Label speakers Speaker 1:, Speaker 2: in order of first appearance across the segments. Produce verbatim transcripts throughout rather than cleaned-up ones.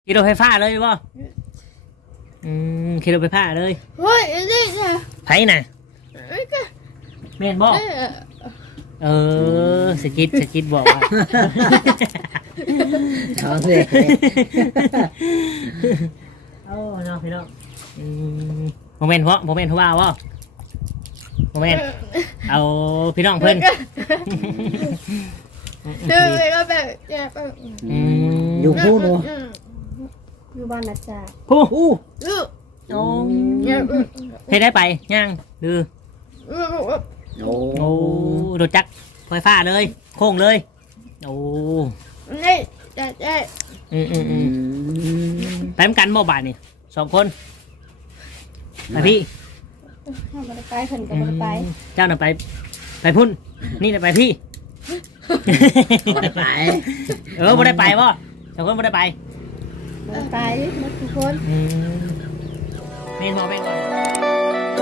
Speaker 1: ขี่รถไฟฟ้าเลยบ่อืมขี่รถไฟฟ้าเลย
Speaker 2: เฮ้ยนี่ค่ะ
Speaker 1: ไผน่ะแม่นบ่เออสกิดสกิดบอกว่า
Speaker 3: ท้องเลย
Speaker 1: โอ้น้องพี่น้องอืมโมเมนต์เพราะโมเมนต์เพราะว่าบ่โมเมนต์เอาพี่น้องเพิ่น
Speaker 2: เดินไปก็แบบแย่แบบ
Speaker 1: อืม
Speaker 3: อยู่คู่หนู
Speaker 2: อยู่บ้านนะจ๊ะ
Speaker 1: ผู้
Speaker 3: อู้
Speaker 2: ลูก
Speaker 1: โอ้
Speaker 2: เนี่ย
Speaker 1: เฮ็ดได้ไปย่างดื้อ
Speaker 3: โอ้
Speaker 1: โอ้รถจักรไฟฟ้าเลยโค้งเลยโอ้
Speaker 2: นี่จ๊ะจ๊ะ
Speaker 1: อืมอืมอืมไปเหมือนกันบ่บาทนี่สองคนไปพี่
Speaker 2: ทำอะไรไปเพิ่นก็บ่ได้ไป
Speaker 1: อืมเจ้าน่ะไป ไปพุ่นนี่น่ะไปพี่
Speaker 3: ไป
Speaker 1: เออบ่ได้ไปบ่สองคนบ่ได้ไป
Speaker 2: บ่ได้ไปหมดทุกคน
Speaker 1: อืมเมนบ่เมนบ่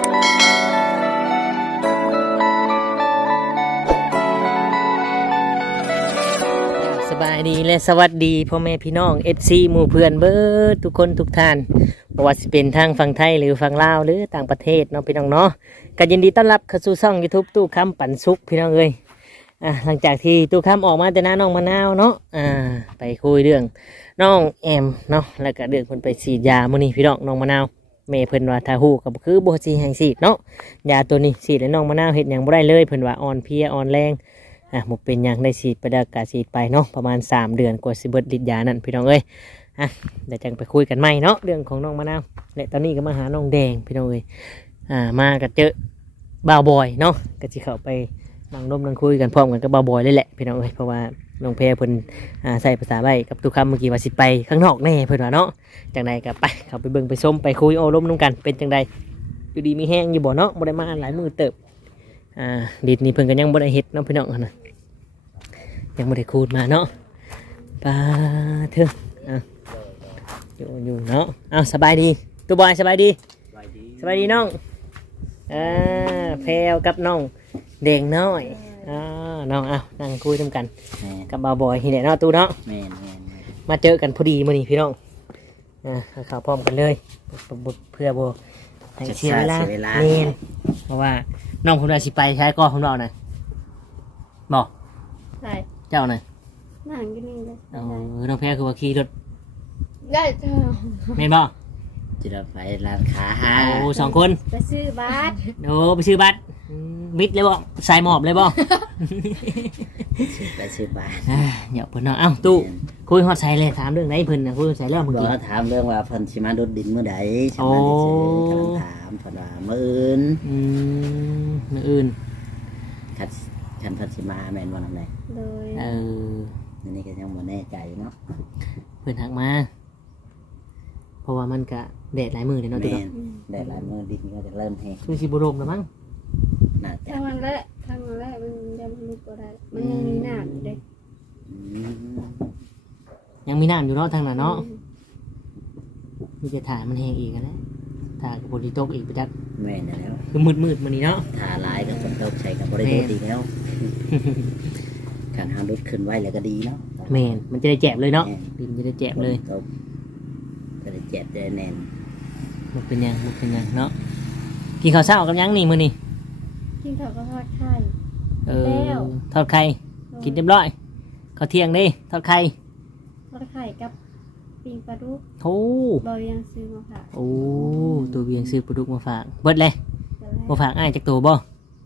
Speaker 1: สบายดีและสวัสดีพ่อแม่พี่น้อง เอฟ ซี หมู่เพื่อนเบิดทุกคนทุกท่านบ่ว่าสิเป็นทางฝั่งไทยหรือฝั่งลาวหรือต่างประเทศเนาะพี่น้องเนาะก็ยินดีต้อนรับเข้าสู่ช่อง YouTube ตู้คำปันสุขพี่น้องเอ้ยอ่ะหลังจากที่ตู้คำออกมาแต่หน้าน้องมะนาวเนาะอ่าไปคุยเรื่องน้องแอมเนาะแล้วก็เรื่องเพิ่นไปฉีดยามื้อนี้พี่น้องน้องมะนาวแม่เพิ่นว่าถ้าฮู้ก็คือบ่สิให้ฉีดเนาะยาตัวนี้ฉีดแล้วน้องมะนาวเฮ็ดหยังบ่ได้เลยเพิ่นว่าอ่อนเพลียอ่อนแรงอ่ะบ่เป็นหยังได้ฉีดไปได้ก็ฉีดไปเนาะประมาณสามเดือนกว่าสิเบิดฤทธิ์ยานั่นพี่น้องเอ้ยอ่ะเดี๋ยวจังไปคุยกันใหม่เนาะเรื่องของน้องมะนาวและตอนนี้ก็มาหาน้องแดงพี่น้องเอ้ยอ่ามาก็เจอบ่าวบอยเนาะก็สิเข้าไปนั่งร่วมนั่งคุยกันพร้อมกันกับบ่าวบอยเลยแหละพี่น้องเอ้ยเพราะว่าน้องแพรเพิ่นอ่าใส่ภาษาใบกับตุกคำเมื่อกี้ว่าสิไปข้างนอกแน่เพิ่นว่าเนาะจังใดก็ไปเข้าไปเบิ่งไปชมไปคุยโอ้ร่มน้ำกันเป็นจังใดอยู่ดีมีแห้งอยู่บ่เนาะบ่ได้มาหลายมื้อเติบอ่าดิดนี่เพิ่นก็ยังบ่ได้เฮ็ดเนาะพี่น้องหั่นน่ะยังบ่ได้คูดมาเนาะปาเถอะอ่ะอยู่อยู่เนาะอ้าวสบายดีตัวบอยสบายดีสบายดีน้องอ่าแพรวกับน้องแดงน้อยอ่าน้องอ้าวนั่งคุยร่วมกัน
Speaker 3: แม่
Speaker 1: กับบ่าวบอยที่ไหนเนาะตู้เนาะ
Speaker 3: แม่แม่แม่
Speaker 1: มาเจอกันพอดีมื้อนี้พี่น้องอ่าข่าวพร้อมกันเลยเพื่อบ่ให้เสียเวลาแม่นเพราะว่าน้องผมว่าสิไปใช้ก็ของเราน่ะบอก
Speaker 2: ใช่
Speaker 1: เจ้าน่ะ
Speaker 2: นั่งอยู่นี่เลย
Speaker 1: เออน้องแพ้คือว่าขี่รถ
Speaker 2: ได้เจ้า
Speaker 1: แม่นบ่
Speaker 3: จิเราไปร้านค้าฮะ
Speaker 1: โอ้สองคน
Speaker 2: ไปซื้อบัตร
Speaker 1: โอ้ไปซื้อบัตรอืมมิดเลยบ่ใส่หมอบเลยบ่
Speaker 3: ซื้อไปซื้อบ้าน
Speaker 1: อ่าเดี๋ยวเพิ่นเนาะเอ้าตู้คุยฮอดใส่เลยถามเรื่องไหนเพิ่นน่ะคุยฮอดใส่แล้วเมื่อ
Speaker 3: บอก
Speaker 1: กี้
Speaker 3: ว่าถามเรื่องว่าเพิ่นสิมาดุดดินเมื่อใดใช่
Speaker 1: โอ้
Speaker 3: ไหมนี่สิกำลังถามเพิ่นว่ามื้ออื่น
Speaker 1: อืมมื้ออื่น
Speaker 3: คันคันเพิ่นสิมาแม่นบ่นำใด
Speaker 2: เลย
Speaker 1: เออ
Speaker 3: อันนี้ก็ยังบ่แน่ใจเนาะ
Speaker 1: เพิ่นทักมาเพราะว่ามันก็แดดหลายมื้อเลยเนาะตู้
Speaker 3: แม่
Speaker 1: เนาะ
Speaker 3: นได้หลายมื้อดินก็จะเริ่มแห้ง
Speaker 1: คือสิบ่รมแล้วมั้ง
Speaker 3: น่าจะ
Speaker 2: ทางวันแรกทางวันแรกมันยังไม่ก็ได้มันยังมีน้ำอยู่เด็ก
Speaker 3: อืม
Speaker 1: ยังมีน้ำอยู่เนาะทางนั้นเนาะมีจะถ่ายมันแห้งอีกนะถ่ายกับบนที่ตกอีกไปจัก
Speaker 3: แม่นแล้ว
Speaker 1: คือมืดมืดๆมันนี้เนาะ
Speaker 3: ถ้าหลายก็ฝนตกใส่ก็บ่ได้ดุดอีกแล้วคันเฮาดุดขึ้นไว้แล้วก็ดีเนาะ
Speaker 1: แมนมันจะได้แจบเลยเนาะดินจะได้แจบเลย
Speaker 3: ฝนตกก็ได้เจ็บได้แน่น
Speaker 1: มันเป็นหยังมันเป็นหยังเนาะกินข้าวเช้ากับหยังนี่มื้อนี้
Speaker 2: กินข้าวก็ทอดไข่
Speaker 1: เอ
Speaker 2: แล้
Speaker 1: อ
Speaker 2: ว
Speaker 1: ทอดไข่กินเรียบร้อยข้าวเที่ยงดิทอดไข่
Speaker 2: ทอดไข่กับปิ้งปลาดุก
Speaker 1: โอ้
Speaker 2: บอยยังซื้อมาค่ะ
Speaker 1: โอ้ตัวเวียงซื้อปลาดุกมาฝากเบิดเลย
Speaker 2: เดี๋ยวแร
Speaker 1: มาฝากอ้ายจากตัวบ่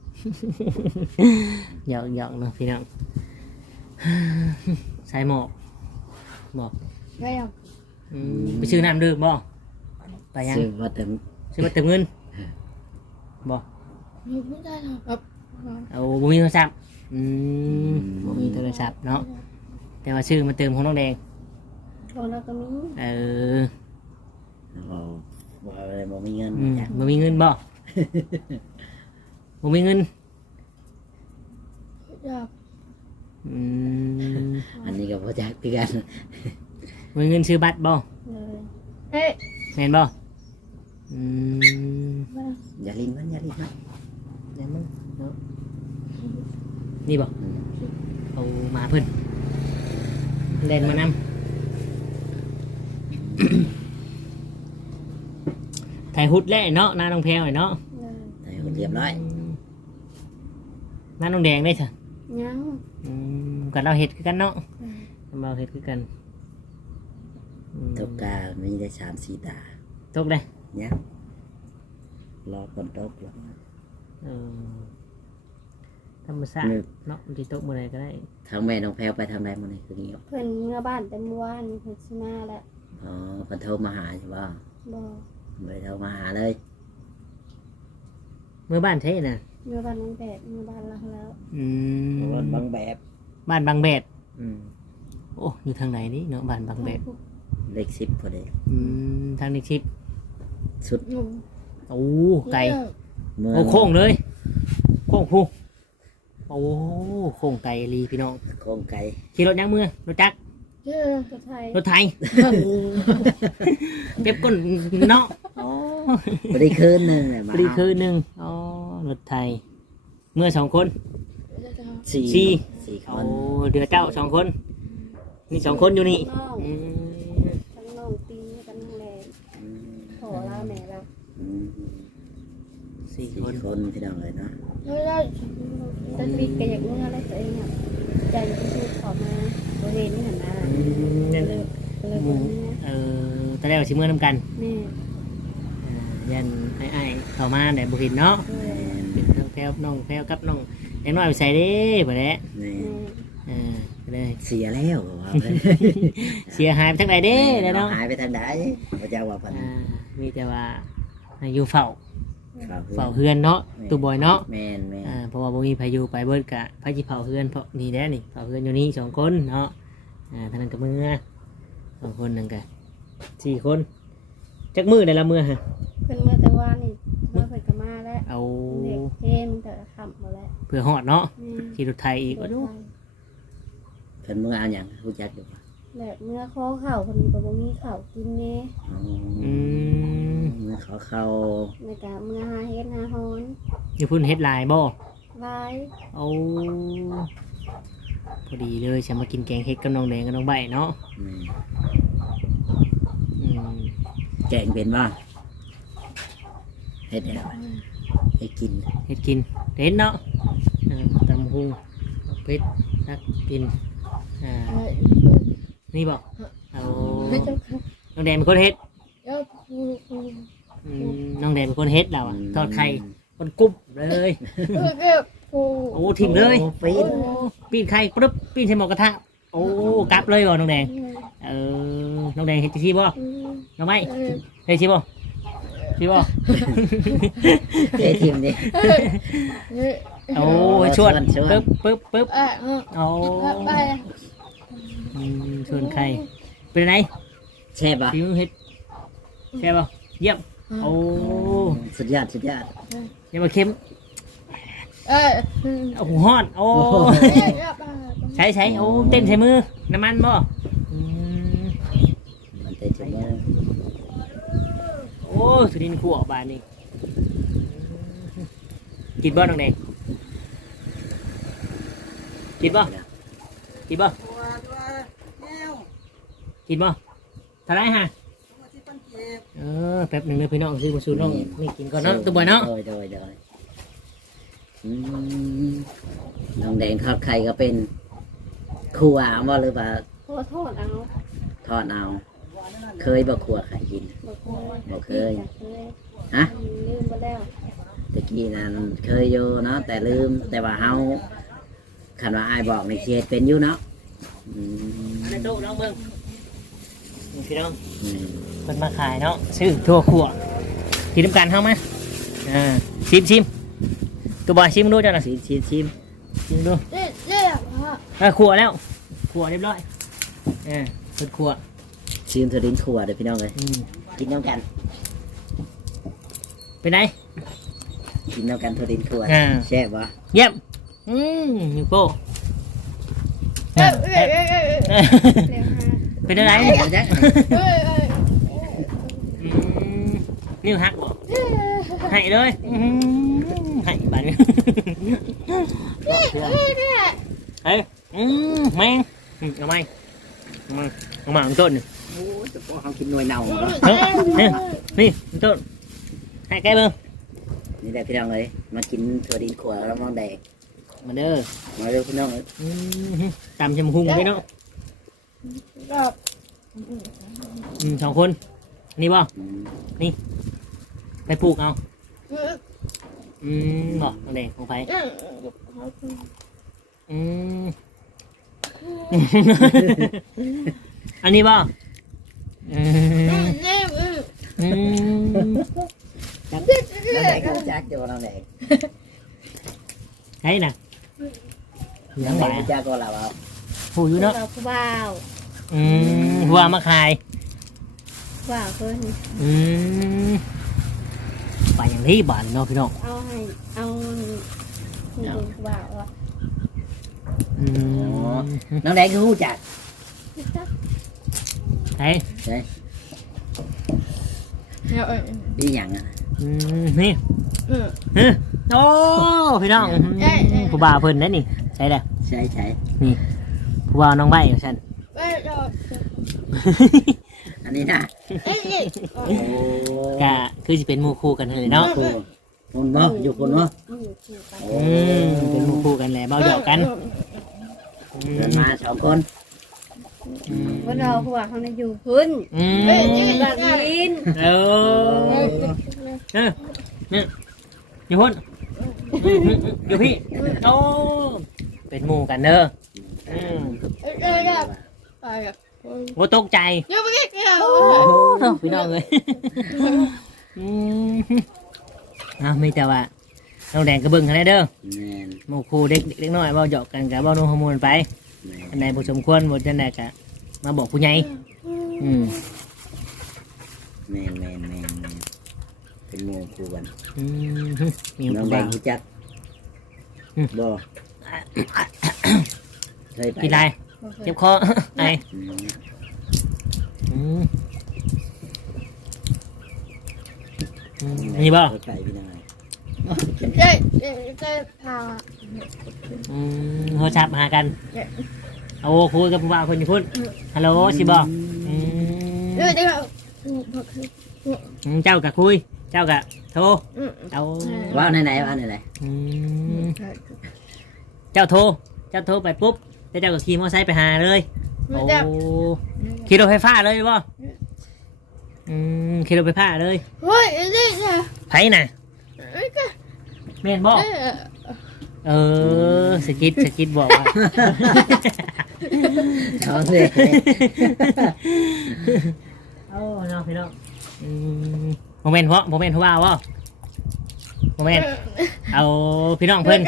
Speaker 1: หยอกหยอกเนาะพี่น้อง ใส่หมอกบอก
Speaker 2: ไม่เอา
Speaker 1: อืมไปซื้อน้ำดื่มบ่ไปยัง
Speaker 3: ซื้อมาถึง
Speaker 1: ซื้อมาเติมเงินบ่
Speaker 2: ไม่ได้หรอกครับ
Speaker 1: เอาบ่มีโทรศัพท์อืมบ่มีโทรศัพท์เนาะแต่ว่าซื้อมาเติมของน้องแดง
Speaker 2: โทรแล้วก็มี
Speaker 1: เออ
Speaker 3: เราว่าอะไรบ่มีเงิน
Speaker 1: อืม
Speaker 3: จ้ะ
Speaker 1: บ่มีเงินบ่ บ่มีเงิน
Speaker 2: อยาก
Speaker 1: อืม
Speaker 3: อันนี้ก็บ่จักคือกัน
Speaker 1: บ่มีเงินซื้อบัตรบ่
Speaker 2: เลยเฮ้ย
Speaker 1: แม่นบ่อืม
Speaker 2: มา
Speaker 3: อย่าลิ้นมันอย่าลิ้นมัน
Speaker 1: เดี๋ยวมึงเนาะนี่บ่เอามาเพิ่นเล่นมานำไทยฮุดแล้วเนาะน้าน้องแพรวเนาะ
Speaker 2: เลย
Speaker 3: แต่เรียบร้อย
Speaker 1: น้าน้องแดงได้จ้ะ
Speaker 2: ยัง
Speaker 1: อืมกันเราเห็ดคือกันเนาะ
Speaker 2: เลย
Speaker 1: เราเห็ดคือกันอืม
Speaker 3: ตกกามีได้สามสี่ตา
Speaker 1: ตกเลย
Speaker 3: เนี่ยรอคนตกหรอก
Speaker 1: เออธรรมชาติเนาะมันที่ตกเมื่อไรก็ได้
Speaker 3: ทางแม่น้องแพรวไปทางใดมาในคือเงียบ
Speaker 2: เพิ่นเมื่อบ้านแต่เมื่อวานเพิ่นสิมาแล้ว
Speaker 3: อ๋อเพิ่นโทรมาหาใช่ป่ะ
Speaker 2: บ่
Speaker 3: ไม่ได้โทรมาหาเลย
Speaker 1: เมื่อบ้านเท่น่ะ
Speaker 2: เมื่อบ้านน้องแปดเมื่อบ้านเราแล้ว
Speaker 1: อืม
Speaker 3: รถบางแบบ
Speaker 1: บ้านบางแบด
Speaker 3: อืม
Speaker 1: โอ้อยู่ทางไหนนี่เนาะบ้านบางแบด
Speaker 3: เลขสิบพอดี
Speaker 1: อืมทางนี้ชิป
Speaker 3: สุด
Speaker 2: หนุ่ม
Speaker 1: โอ้ไก่
Speaker 3: เมือง
Speaker 1: โอ้โค้งเลยโค้งพูโอ้โค้งไก่ลีพี่น้อง
Speaker 3: โค้งไก่
Speaker 1: ขี่รถยังมือรถจักร
Speaker 2: เยอะตัวไทย
Speaker 1: รถไทยเก็บก้นเนาะ
Speaker 3: พอดีคืนหนึงเนี่ยมา
Speaker 1: พอดีคืนหนึ่งอ๋อรถไทย เมื่อสองคน
Speaker 3: สี่
Speaker 1: สี่
Speaker 3: สี่ค
Speaker 1: โอ้
Speaker 3: น
Speaker 1: เดือเจ้าสองคนนี่สองคนอยู่นี่
Speaker 2: น้อง
Speaker 1: อืม
Speaker 2: ทั้งน้องตีทั้งน้องแรง
Speaker 3: อืม
Speaker 2: ขอลาแม่ละ
Speaker 3: อืม
Speaker 1: สี่
Speaker 3: สี่
Speaker 1: คน
Speaker 3: คนพี่น้องเลยเนาะ
Speaker 2: แล้วได้ตักลิกก็อยากเมื่ออะไรตัวเองอ่ะใจที่สุดขอมาบริเวณนี้หันหน้า
Speaker 1: อืมนั่น
Speaker 2: เลยเลย
Speaker 1: ห
Speaker 2: บ
Speaker 1: มู
Speaker 2: นนี้นะ
Speaker 1: เออตอนแรกว่าสิเมื่อน้ำกัน
Speaker 2: แม่
Speaker 1: อ่ายันไอ้ไอ้ๆเข้ามาแต่บุหินเนาะ
Speaker 2: เลย
Speaker 1: เป็นทั้งแพรวน้องแพรวกับน้องเอ็น้อยไปใส่เด้บ่ได้
Speaker 3: นี่
Speaker 2: แม่
Speaker 1: อ่าก็เลย
Speaker 3: เสียแล้วว่าไป
Speaker 1: เสียหายไปทั้งไหนเด้เนาะ
Speaker 3: หายไปทางไหนพระเจ้าว่าเพัน
Speaker 1: อ่ามีแต่ว่าอยู่เฝ้า
Speaker 3: เฝ้า
Speaker 1: เฝ้าเฮือนเนาะตูบอยเนาะ
Speaker 3: แมนแมน
Speaker 1: อ่าเพราะว่าบ่มีพายุไปเบิดกะพายิเผาเฮือนเพราะนี่แน่นี่เผาเฮือนอยู่นี่สองคนเนาะอ่าท่านั้นกับมือสองคนนั่นกันสี่คนจักมือได้ละมือฮะ
Speaker 2: เพิ่นเมื่อแต่ว่านี่เมื่อเพิ่นก็มาแล้ว
Speaker 1: เอา
Speaker 2: เด็กเทนแต่ละคำหมดแล้ว
Speaker 1: เพื่อหอดเนาะ
Speaker 2: แม่
Speaker 1: ขี่รถไทยอีก
Speaker 2: ร
Speaker 1: ว่า
Speaker 2: ถ
Speaker 1: ดู
Speaker 2: ไฟ
Speaker 3: เพิ่นเมื่อเอาอย่างรู้จักอยู่ปะ
Speaker 2: แบบเมื่อข้อเข่าคนก็บ่มีเข่ากินแน่
Speaker 3: อ๋อ
Speaker 1: อืม
Speaker 3: เมื่อเขาเข้า
Speaker 2: ในกะเมื่อหาเฮ็ดหาฮ้อน
Speaker 1: อยู่พุ่นเฮ็ดลายบ่
Speaker 2: ลาย
Speaker 1: เอาพอดีเลยฉันมากินแกงเฮ็ดกับน้องแดงกับน้องใบเนาะ
Speaker 3: อืม
Speaker 1: อืม
Speaker 3: แกงเป็นบ้างเฮ็ดแล้วให้กิน
Speaker 1: เฮ็ดกินเห็นเนาะอ่าตำหูเป็ดนักกินอ่า
Speaker 2: เอ้ย
Speaker 1: นี่บอกเอา
Speaker 2: ไม่เจ้าค่ะ
Speaker 1: น้องแดงเป็นคนเฮ็ด
Speaker 2: เจ้าคูคู
Speaker 1: อืมน้องแดงเป็นคนเฮ็ดเราอะทอดไข่คนกรุบเลย
Speaker 2: เออเก็บคู
Speaker 1: โอ้ทิมเลย
Speaker 3: โอ้ปีน
Speaker 1: โอ้ปีนไข่ปุ๊บปีนใส่หม้อกระทะโอ้กลับเลยบ่น้องแดงเออน้องแดงเฮ็ดที่บ่
Speaker 2: อืม
Speaker 1: น้องไม่
Speaker 2: เออ
Speaker 1: เฮ็ดที่บ่ที่บ่
Speaker 3: เจ๊ทีมนี่
Speaker 2: เออเออ
Speaker 1: โอ้ชวน
Speaker 3: ชวน
Speaker 1: ปึ๊บปึ๊บปึ๊บ
Speaker 2: เอ่ะเออ
Speaker 1: โอ้
Speaker 2: ไป
Speaker 1: อืมชวนไข่เป็นไง
Speaker 3: แช่บปะ
Speaker 1: ฝีมือเฮ็ดใช่ป่ะเยี่ยมโอ้
Speaker 3: สุดยอดสุดยอด
Speaker 1: ยังมาเค็ม
Speaker 2: เออ
Speaker 1: โอ้โหฮอดโอ้ ใช้ใช้โอ้เต้นใช้มือน้ำมันบ่อืม
Speaker 3: มันเต้นจุดนี้
Speaker 1: โอ้สุดินขั่วบานนี่กินบ่น้องแดงกินบ่กินบ่กินบ่เท่าไรฮะเออแป๊บหนึ่งเลยพี่น้องซื้อมาสูน้องนี่กินก่อนเนาะตัวบ่อยเนาะ
Speaker 3: โดยโดยโดยอืมน้องแดงทอดไข่ก็เป็นขัวบ่หรือว่า
Speaker 2: ขอโทษเอา
Speaker 3: ทอดเอาเคยบ่ขัวไข่กิน
Speaker 2: บ่เคย
Speaker 3: บ่เคย
Speaker 2: เคย
Speaker 3: ฮะ
Speaker 2: ลืมไปแล้ว
Speaker 3: ตะกี้นั้นเคยอยู่เนาะแต่ลืมแต่ว่าเฮาคันว่าอายบอกในเขตเป็นอยู่เนาะอืม
Speaker 1: อันนั้นโต๊ะน้องเบิ่งนี่พี่น้อง
Speaker 3: อืม
Speaker 1: เพิ่นมาขายเนาะซื้อทั่วขั่วกินน้ำกันเฮาไหมอ่าชิมชิมตัวบอยชิมดูจ้ะนะ
Speaker 3: ชิมชิมชิม
Speaker 1: ชิมดู
Speaker 2: เจ๊เจ๊ฮะ
Speaker 1: อ่ะขั่วแล้วขั่วเรียบร้อยอ่าเพิ่นขั่ว
Speaker 3: ชิมถั่วดินขัวเด้อพี่น้องเลย
Speaker 1: อืม
Speaker 3: กินน้ำกัน
Speaker 1: เป็นไง
Speaker 3: กินน้ำกันถั่วดินขัว
Speaker 1: อ่า
Speaker 3: แซ่บบ่
Speaker 1: เยี่ยมอืมนิ้วโป้
Speaker 2: เอ้ยเอ้ยเอ้ยเอ้ยเอ้ยเร็วฮะ
Speaker 1: เป็นอะไร
Speaker 3: เดี๋ยวจ๊ะ
Speaker 2: เอ้ยเอ้ย
Speaker 1: อืมนิ้วหักบ่ให้เลยอื้อหือให้บาดนี้
Speaker 2: เอ้ยเอ้ยเอ้ย
Speaker 1: เฮ้ยอืมแมงอืมเอาไหมเอามาเอามาของต้นนี่
Speaker 3: โอ้จะพอเฮากินหน่วยเน่า
Speaker 1: เฮ้ยนี่นี่ต้นให้แกเบิ่ง
Speaker 3: นี่แหละพี่น้องเลยมากินถั่วดินขวดแล้วมองแดก
Speaker 1: มาเด้อ
Speaker 3: มาเร็วพี่น้องเลย
Speaker 1: อืมตำชมหุงไปเนาะ
Speaker 2: ก็
Speaker 1: อืมสองคนนี่บ่
Speaker 3: อืม
Speaker 1: ไปปลูกเอาอืมบ่น้องแดงของไผอืม อันนี้บ่อืมอืม
Speaker 3: น้ำแดงก็จักเดี๋ยวน้ำแดง
Speaker 1: ใช่น่ะยั
Speaker 3: น้ำ
Speaker 1: ง
Speaker 3: แด
Speaker 1: ไหว
Speaker 3: งก็จักก็เราเอา
Speaker 1: ผู้อยู่เนาะ
Speaker 2: เราผู้บ่าว
Speaker 1: อืมหัวมาขาย
Speaker 2: บ่าวเพิ่น
Speaker 1: อืมไปอย่างที่บ้านเนาะพี่น้อง
Speaker 2: เอาให้เอาผู้บ่าวอ่ะ
Speaker 1: อืม
Speaker 3: น้ำแดงคือหูจัก
Speaker 1: ใช่
Speaker 3: ใช่
Speaker 2: เอาเออ
Speaker 3: พี่หยังอ่ะ
Speaker 1: อืมนี่
Speaker 2: อืม
Speaker 1: เฮ้ยโอ้พี่น้องผู้บ่าวเพิ่นได้นี่ใช่แหละ
Speaker 3: ใช่ใช่
Speaker 1: ผู้บ่าวน้องใบของฉัน
Speaker 2: เอ้ยเอา
Speaker 3: อันนี้นะ
Speaker 2: เอ้ยเอ้ย
Speaker 3: โอ้
Speaker 1: ก็คือจะเป็นหมู่คู่กันเลยเนาะ
Speaker 3: คนบ่อยู่คนบ่
Speaker 2: อืมชื่อไป
Speaker 3: โอ้
Speaker 1: อืมเป็นหมู่คู่กันแหละเบาหยอกกันอื
Speaker 3: เดิน
Speaker 1: ม
Speaker 3: มาสองคน
Speaker 1: อืม
Speaker 2: ว่าเราผู้บ่าวเขาเนี่ยอยู่พื้น
Speaker 1: อืม
Speaker 2: เอ้ยเอ้ยแบบนี้
Speaker 1: เออเออเนี่ยอยู่พุ่นอืมอืมอืมอยู่พี่โอ้เป็นหมู่กันเด้ออืม
Speaker 2: เอ้ยเอ้ยแบบไปแบบ
Speaker 1: โอ้ตกใจ
Speaker 2: เดี๋ยวไปเดี๋ยว
Speaker 1: โอ้เนาะพี่น้องเลยอืมอ่ะมีแต่ว่าน้องแดงกระเบื้องกันได้เด้อ
Speaker 3: แม่น
Speaker 1: หมู่คู่เด็กเด็กน้อยเบาหยอกกันกับเบาโน้ฮอร์โมนไป
Speaker 3: แม่น
Speaker 1: อันใดผู้สมควรบทจันใดกะมาบอกผู้ใหญ่อืม
Speaker 3: แม่นแม่นแม่นแม่นเป็นหมู่คู่กัน
Speaker 1: อืมมี
Speaker 3: น้อง
Speaker 1: ผู้
Speaker 3: แด
Speaker 1: บ่าง ว
Speaker 3: หูจัก
Speaker 1: อืม
Speaker 3: บ่เคยไป
Speaker 1: กินไรเจ็บคอ ไอ
Speaker 3: อืม
Speaker 1: อืมอืมนี่บ่
Speaker 3: เคยไปพี่น้องเลย
Speaker 2: เอ้ยเอ้ยเอ้ยพา
Speaker 1: อืมโทรศัพท์หากันเอาคุยกับผู้บ่าวคนนี้พุ่นฮัลโหลสิบ่อืม
Speaker 2: เอ้ยเดี๋ยว
Speaker 1: อืมเจ้ากะคุย เจ้ากะโทร
Speaker 2: อืม
Speaker 1: เอา
Speaker 3: ว่าไหนไหนว่าไหนไหน
Speaker 1: อืมเจ้าโทรเจ้าโทรไปปุ๊บแล้วเจ้าก็ขี่มอเตอร์ไซค์ไปหาเลยโอ้ขี่รถไฟฟ้าเลยบ่อืมขี่รถไฟฟ้าเลย
Speaker 2: เฮ้ยเอ้ยเอ้ยเอ้ย
Speaker 1: ไผน่ะ
Speaker 2: เอ้ยก็
Speaker 1: แม่นบ่
Speaker 2: เอ้ย
Speaker 1: เออสกิดสกิดบอกว่า
Speaker 3: เอาสิ
Speaker 1: โอ้น้องพี่น้องอืมโมเมนต์เพราะโมเมนต์เพราะว่าว่าโมเมนต์เอาพี่น้องเพิ่น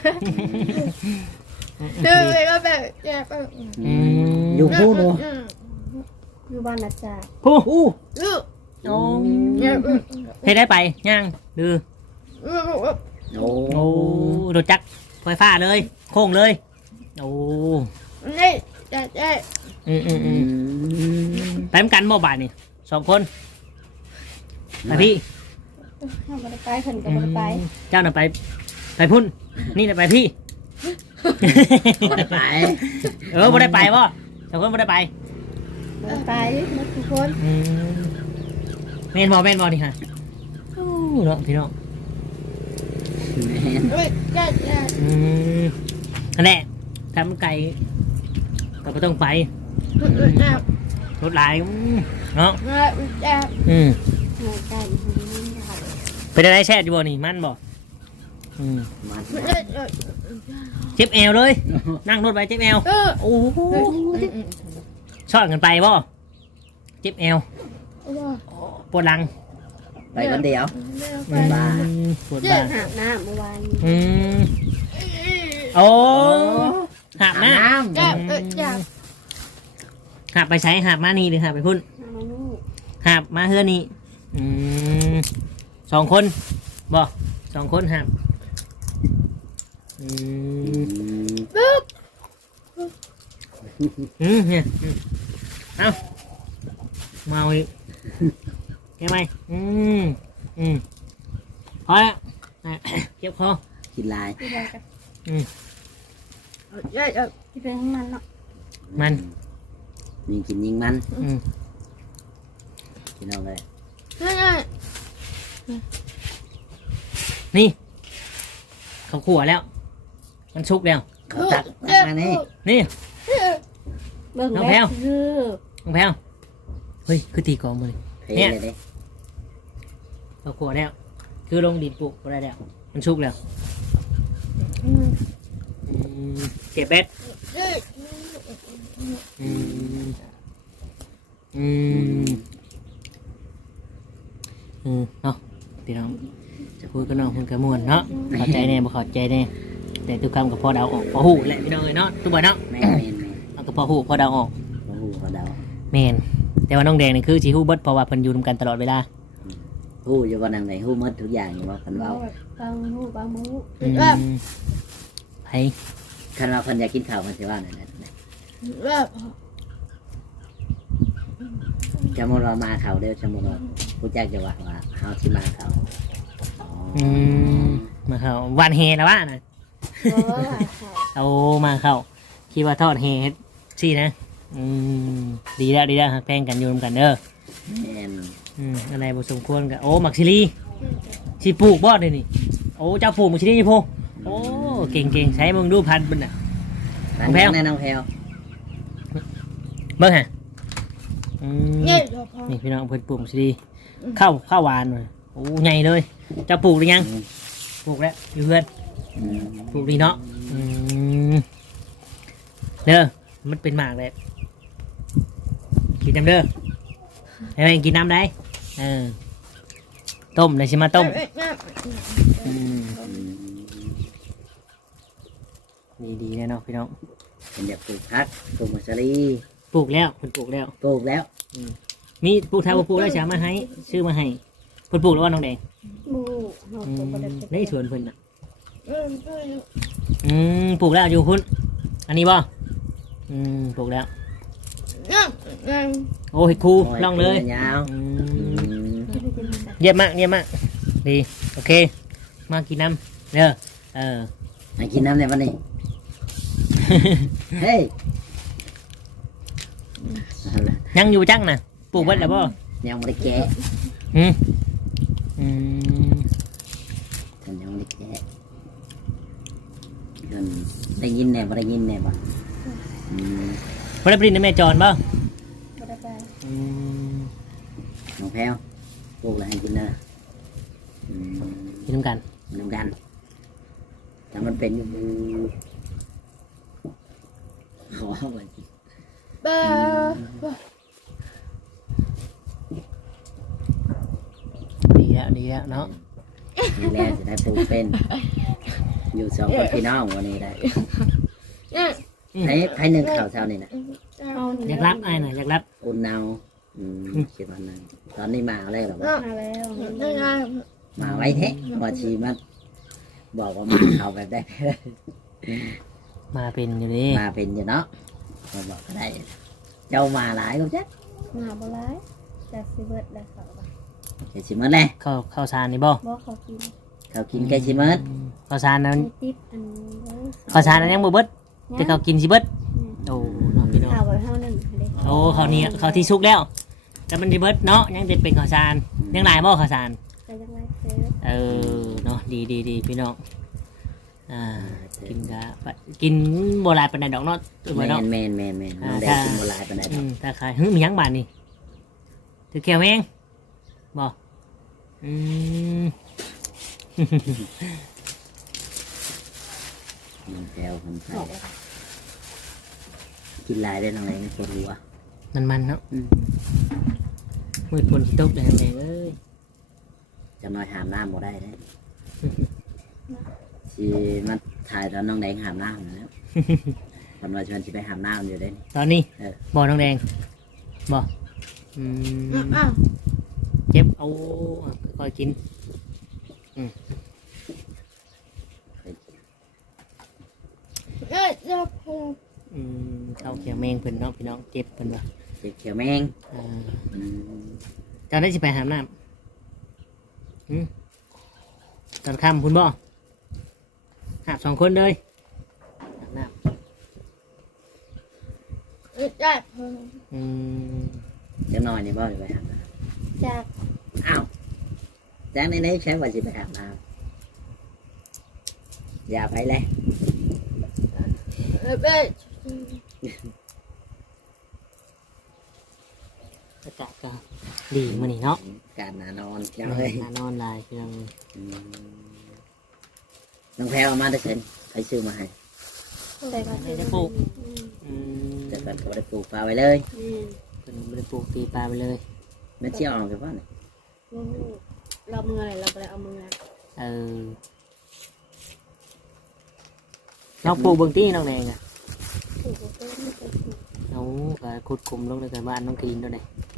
Speaker 2: เดี๋ยวเอ้ยก็แบบแยกไป
Speaker 1: อืม
Speaker 3: อยู่คู่หนู
Speaker 2: อยู่บ้านนะจ๊ะ
Speaker 1: ผู้
Speaker 3: อู้
Speaker 2: ลูก
Speaker 1: โอ้
Speaker 2: เนี่ย
Speaker 1: ให้ได้ไปย่างดื้อ
Speaker 3: โอ้
Speaker 1: โอ้รถจักรไฟฟ้าเลย โค้งเลยโอ้
Speaker 2: นี่เอ้ยเอ้ย
Speaker 1: อืมอืมอื
Speaker 3: อื
Speaker 1: ม
Speaker 3: ม
Speaker 1: ไปมกันบ่บาทนี่สองคนไปพี่
Speaker 2: เอาไปไปเพิ่นก็บ่ไป
Speaker 1: เจ้าน่ะไป ไปพุ่น นี่น่ะไปพี่
Speaker 3: บ่ได้ไป
Speaker 1: เออบ่ได้ไปบ่สองคนบ่ได้ไป
Speaker 2: บ่ไปหมดทุกคน
Speaker 1: อืมแม่นบ่แม่นบ่นี่ฮะโอ้เนาะพี่น้อง
Speaker 3: แม่น
Speaker 2: เอ้ยเอ้ยเอ้ย
Speaker 1: อืมอันแน่ทำไก่ก็ไม่ต้องไป
Speaker 2: เอ้ยเอ้ยเอ้ย
Speaker 1: รถหลายอืมเนาะ
Speaker 2: เอ้ยเอ้ย
Speaker 1: อืม
Speaker 2: เอ้ยไก่มันไม่ได้
Speaker 1: เป็นอะไรแช่อยู่บ่นี่มันบ่อืม
Speaker 3: มัน
Speaker 2: เอ้ยเอ้ย
Speaker 1: เจ็บแอวเลย นั่งรถไปเจ็บแอว
Speaker 2: เออ
Speaker 1: โอ้โห
Speaker 2: เอ้ยเอ้ย
Speaker 1: ชอบกันไปบ่เจ็บแอว
Speaker 2: เอ้ย
Speaker 1: ปวดหลัง
Speaker 3: ไปคนเดียว
Speaker 2: ไป
Speaker 3: บ้า
Speaker 1: อืมปวด
Speaker 2: เจ๊
Speaker 1: บ่า
Speaker 2: หาบน้ำเมื่อวาน
Speaker 1: อืมโอ้หาบ
Speaker 3: น้
Speaker 1: นะ
Speaker 2: เจ๊เอ้ยเจ๊
Speaker 1: หาบไปใช้หาบมานี่หรือหาบไปพุ่น
Speaker 2: หามาลูก
Speaker 1: หาบมาเฮือนี่อืมสองคนบ่สองคนหาบอืม
Speaker 3: ำ
Speaker 2: ลูก
Speaker 1: อืมเนี่ยอืมเอาเมาอีกแค่ไหมอืมอืมพอแล้วอ่ะ เก็บคอ
Speaker 3: กินลาย
Speaker 2: ที่ไหนกัน
Speaker 1: อืม
Speaker 2: เอ้ยเอ้ยเอ้ยที่เป็นของมันเนาะ
Speaker 1: มัน
Speaker 3: ยิงกินยิงมัน
Speaker 1: อืม
Speaker 3: พี่น้องเลย
Speaker 1: นี่เขาขั่วแล้ว มันชุกแล้ว
Speaker 3: เขาตักตักมานี่
Speaker 1: นี่
Speaker 2: เบิ่ง
Speaker 1: น้องแพร
Speaker 2: แล้ว วคือ
Speaker 1: น้องแพลวเฮ้ยคือตีกลองมือ
Speaker 3: เพลงเลยเด้
Speaker 1: เขาขั่วแล้ว คือลงดินปลูกอะไรแล้ว มันชุกแล้ว
Speaker 2: อืม
Speaker 1: อืมเก็บเบ็ดอืมอืมอืมเนาะพี่น้องจะพูดกับน้องคนกระมวลเนาะเข้าใจแน่บ่เข้าใจแน่แต่ทุกคำกับพอเดาออกพอหูแหละพี่น้องเอ้ยเนาะทุกบ่เนาะ
Speaker 3: แม่นแม่นแม่น
Speaker 1: เอาก็พอหูพอเดาออก
Speaker 3: โอ้โหเขาเดา
Speaker 1: แม่นแต่ว่าน้องแดงนี่คือสิฮู้เบิดเพราะว่าเพิ่นอยู่นำกันตลอดเวลา
Speaker 3: ฮู้อยู่บ่นางไหนฮู้หมดทุกอย่างอยู่ว่าเพิ่นเว้า
Speaker 2: บางหมูบางหมู
Speaker 1: อืม
Speaker 2: แบบ
Speaker 1: ไผ
Speaker 3: คันว่าเพิ่นอยากกินข้าวเพิ่นสิว่านั่นน่ะ
Speaker 2: แบบ
Speaker 3: จะมุนว่ามาเขาเด้อจะมุนว่าผู้จักจะว่าว่าเฮาสิมาเขาอ๋ออ
Speaker 1: อืมมาเข้าวันเฮแล้วว่าน่ะ
Speaker 2: เพราะว่าเขา
Speaker 1: เอามาเข้าคิดว่าทอดเฮเฮ็ดสินะอืมดีแล้วดีแล้วฮักแพงกันอยู่นำกันเด้อ
Speaker 3: แม่น
Speaker 1: อืมอะไรบ่สมควรก็โอ้มักซิลีสิปลูกบ่เด้นี่โอ้เจ้าปลูกมักซิลีนี่พ่อโอ้เก่งๆใช้มึงดูพันธุ์มันน่ะ
Speaker 3: น้
Speaker 1: น้องแพรว
Speaker 3: แน่น้องแพรว
Speaker 1: เบิ่งฮะอืม
Speaker 2: เนี่ยเดี๋ยวพอ
Speaker 1: นี่พี่น้องเพิ่นปลูกมักซิลีข้าวข้าวหวานเลยโอ้ใหญ่เลยเจ้าปลูกหรือยังปลูกแล้วอยู่เพื่อน
Speaker 3: อืม
Speaker 1: ปลูกดีเนาะอืมเด้อมันเป็นหมากเลยกินน้ำเด้อไอ้แม่งกินน้ำได้เออต้มเลยสิมาต้มอืม
Speaker 3: อืม
Speaker 1: ดีดีแน่เนาะพี่น้อง
Speaker 3: เพิ่นอยากปลูกผักปลูกมะสลี
Speaker 1: ปลูกแล้วเพิ่นปลูกแล้ว
Speaker 3: ปลูกแล้ว
Speaker 1: มีปลูกทางปลูกแล้วจะเอามาให้ซื้อมาให้เพิ่นปลูกแล้วว่าน้องแดง
Speaker 2: หมูเรา
Speaker 1: อื
Speaker 2: ตัว
Speaker 1: ม
Speaker 2: ประดับ
Speaker 1: ในสวนเพิ่นน่ะ
Speaker 2: อืมอืม
Speaker 1: อืมปลูกแล้วอยู่คุณอันนี้บ่อืมปลูกแล้ว
Speaker 2: อืมอืม
Speaker 1: โอ้เห็ดคูลองเลย
Speaker 3: ยาว
Speaker 1: อื
Speaker 3: อื
Speaker 1: ม
Speaker 3: ม
Speaker 1: เยี่ยมมากเยี่ยมมากดีโอเค มากินน้ำเด้อเออ
Speaker 3: ให้กินน้ำในวันนี้ เฮ้ยเอาล่ะ
Speaker 1: ยังอยู่จังน่ะปลูกเบิดแล้วบ่
Speaker 3: ยังไม่ได้แกะ
Speaker 1: อืมอืม
Speaker 3: ฉันยังไม่ได้แกะเพิ่นได้ยินแน่บ่ได้ยินแน่บ่อืม
Speaker 1: บ่ได้ปรินในแม่จอนบ่
Speaker 2: ประดับไป
Speaker 1: อืม
Speaker 3: น้องแพรวปลูกแล้วให้กินเด้ออืม
Speaker 1: กินน้ำกัน
Speaker 3: น้ำกันแต่มันเป็นอยู่ขอไว้
Speaker 2: เบอร์
Speaker 1: ดีแล้วดีแล้วเนาะ
Speaker 3: นี่แหละจะได้ปลูกเป็น อยู่สองคนพี่น้องวันนี้ได้
Speaker 2: อืม
Speaker 3: ให้ให้หนึ่งข่าวเช้านี่นะ
Speaker 2: เอาหนึ่ง
Speaker 1: อยากรับไอ้น่ะอยากรับ
Speaker 3: อุ่นเนาอืมคิดว่านั้นตอนนี้มาอะไรหรอวะ
Speaker 2: มาแล้วได้ไง
Speaker 3: มาไว้เทะว่าชีมาบอกว่ามาเขาแบบได้
Speaker 1: มาเป็นอยู่ดิ
Speaker 3: มาเป็นอยู่เนาะมาบอกก็ได้ เจ้ามาหลายก็จ๊ะ
Speaker 2: มาบ่ร้ายจากซีเบิร์ดแล้วเขาบ่
Speaker 3: แกชิมันเลย
Speaker 1: ข้าวข้าวสารนี่บ่
Speaker 2: บอกเขากิน
Speaker 3: เขากินแกชิมัน
Speaker 1: ข้าวสารนั้น
Speaker 2: ในติ๊บอันนี้ไว้
Speaker 1: ข้าวสารนั้นยังบ่เบิดแต่เขากินสิเบิดโอ้น้องพี่น้อง
Speaker 2: ข่าวไว้เท่าหนึ่งเด็ก
Speaker 1: โอ้ข้าวเหนียวข้าวที่สุกแล้วแต่มันสิเบิดเนาะยังจะเป็นข้าวสารยังหลายบ่ข้าวสาร
Speaker 2: แต่ยังไงเจ๊
Speaker 1: เออเนาะดีดีดีพี่น้องอ่ากินกะปะกินโบราณเป็นไดดอกเนาะตัว
Speaker 3: แม
Speaker 1: เนาะ
Speaker 3: นแมนแมนแมน
Speaker 1: อ่า
Speaker 3: มันได้
Speaker 1: ถ้า
Speaker 3: กินโบราณปานใด
Speaker 1: อืมถ้าขายหึมีหยังบานนี่ถือแก้วแมงบ่อืม
Speaker 3: มันแถวคนไทยกินหลายได้ทางไหนไม่ปวดหัว
Speaker 1: มันมันๆเนาะ
Speaker 3: อืม
Speaker 1: มืดฝนสิตกเลยแดงเอ้ย
Speaker 3: จะมาหามน้ำบ่ได้ได้ที่มาถ่ายตอนน้องแดงหามน้ำแล้วคนมาชวนที่ไปหามน้ำอยู่ได้
Speaker 1: ตอนนี้
Speaker 3: เออ
Speaker 1: บ่น้องแดงบ่อืม
Speaker 2: อ้าว
Speaker 1: เจ็บเอาค่อยกิน
Speaker 2: เอ้ยเจ้าพู
Speaker 1: อืมเข้าเขียวแมงเพิ่นเนาะพี่น้องเจ็บเพิ่นว่า
Speaker 3: เจ็บเขียวแมง
Speaker 1: อ่า
Speaker 3: อืม
Speaker 1: เจ้าได้สิไปหามน้ำหืมตอนค่ำคุณบ่หาบสองคนเลยหาบน้
Speaker 2: เอ้ยเจ้าพู
Speaker 1: ำอืม
Speaker 3: เดี๋ยวหนอนนี่บ่ได้ไปหามน้
Speaker 2: จาก
Speaker 3: อ้าวจากในนี้ใช้ว่าสิไปอาบน้ำอย่าไปเลย
Speaker 2: เอ้ยเอ้ย
Speaker 1: อากาศก็ดีมื้อนี้เนาะ
Speaker 3: การนานอนเจ้า
Speaker 1: แม่
Speaker 3: เอ้ย
Speaker 1: นานอนหลายพี่น้อง
Speaker 3: อืมน้องแพรเอามาได้เซ็นใครซื้อมาให้
Speaker 2: แต่ก็คือ
Speaker 1: อืม
Speaker 3: แต่ก็บ่ได้ปลูกปลาไว้เลย
Speaker 2: อืม
Speaker 1: เพิ่นบ่ได้ปลูกตีปลาไปเลย
Speaker 3: แม่เชี่ยวออกไปว่าเนี่ย
Speaker 2: อืมเรามืออะไรเราไปเอามือ
Speaker 1: เออน้องปลูกเบิ่งตี้น้องแดงอ่ะ
Speaker 2: ถูกก็ไม่เคยถูก
Speaker 1: เอาก็ขุดคุมลงในกันบ้านน้องกินด้วยนี่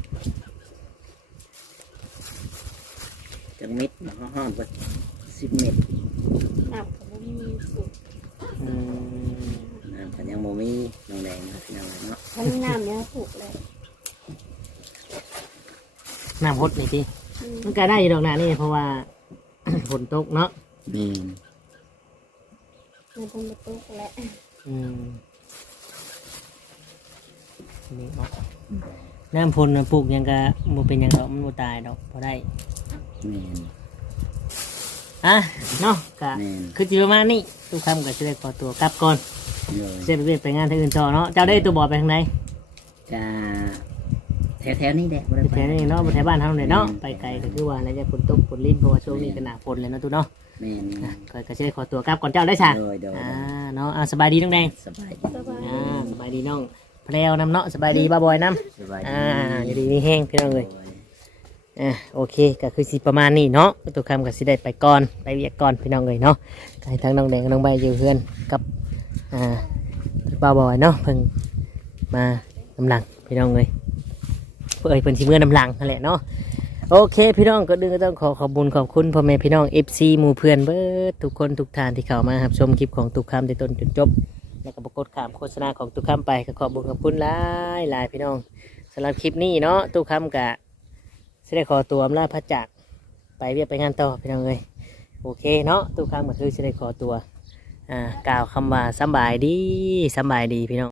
Speaker 3: จังเม็ดมาห้องๆไปสิบเม็ด
Speaker 2: หนักผมไม่มีถูก
Speaker 1: อืม
Speaker 3: น้ำกันยังโมมีน้องแดงนะพี่น้องเนาะ
Speaker 2: ทั้งน้ำเนี่ยถูกเลย
Speaker 1: น้ำพดนี่พี่
Speaker 2: อืม
Speaker 1: มันก็ได้อยู่ดอกหนานี่เพราะว่า ฝนตกเนาะ
Speaker 3: นี่
Speaker 2: มันต้องมาตุกแหละ
Speaker 1: อืมนี่เนาะน้ำพลน่ะปลูกหยังก็บ่เป็นหยังดอกมันบ่ตายดอกพอได้
Speaker 3: แม่น
Speaker 1: อ่ะเนาะก็
Speaker 3: แม่น
Speaker 1: คือสิประมาณนี้ทุกคำก็สิได้ขอตัวกลับก่อน
Speaker 3: เลย
Speaker 1: สิไปเวียกไปงานที่อื่นต่อเนาะเจ้าได้ตัวบอดไปทางไหน
Speaker 3: จะแถวๆนี้แหละบ่ได้
Speaker 1: ไป
Speaker 3: ไป
Speaker 1: แถวนี้เนาะไปแถวบ้านเฮาเลยเนาะไปไกลก็คือว่าแล้วจะฝนตกฝนลิ้นเพราะว่าช่วงนี้ก็หนาฝนเลยเนาะตุเนาะ
Speaker 3: แม่น
Speaker 1: อ่ะก็ก็สิได้ขอตัวกลับก่อนเจ้าได้จ้ะ
Speaker 3: โดยโดย
Speaker 1: อ่าเนาะอ่ะสบายดีน้องแดง
Speaker 3: สบาย
Speaker 2: สบาย
Speaker 1: อ่าสบายดีน้องแพรวนำเนาะสบายดีบ้าบอยนำ
Speaker 3: สบาย
Speaker 1: อ่าอยู่ดีมีแห้งพี่น้องเลยอ่าโอเคก็คือสิประมาณนี้เนาะตัวคำก็สิได้ไปก่อนไปเวียกก่อนพี่น้องเลยเนาะก็ให้ทั้งน้องแดงกับน้องใบอยู่เพื่อนกับอ่าบ้าบอยเนาะเพิ่งมากำลังพี่น้องเลยเพื่อเพิ่นสิเมื่อนำหลังนั่นแหละเนาะโอเคพี่น้องก็ดึงก็ต้องขอขอบคุญขอบคุณพ่อแม่พี่น้อง เอฟ ซี หมู่เพื่อนเบิดทุกคนทุกท่านที่เข้ามารับชมคลิปของตุกคำในต้นจนจบ แล้วก็บกดขามโฆษณาของตุกคำไปก็ขอบคุญขอบคุณหลายหลายพี่น้องสำหรับคลิปนี้เนาะตุกคำกะจะได้ขอตัวอำลาพระจักรไปเวียกไปงานต่อพี่น้องเลยโอเคเนาะตุกคำก็คือจะได้ขอตัวอ่ากล่าวคำว่าสำบายดีสำบายดีพี่น้อง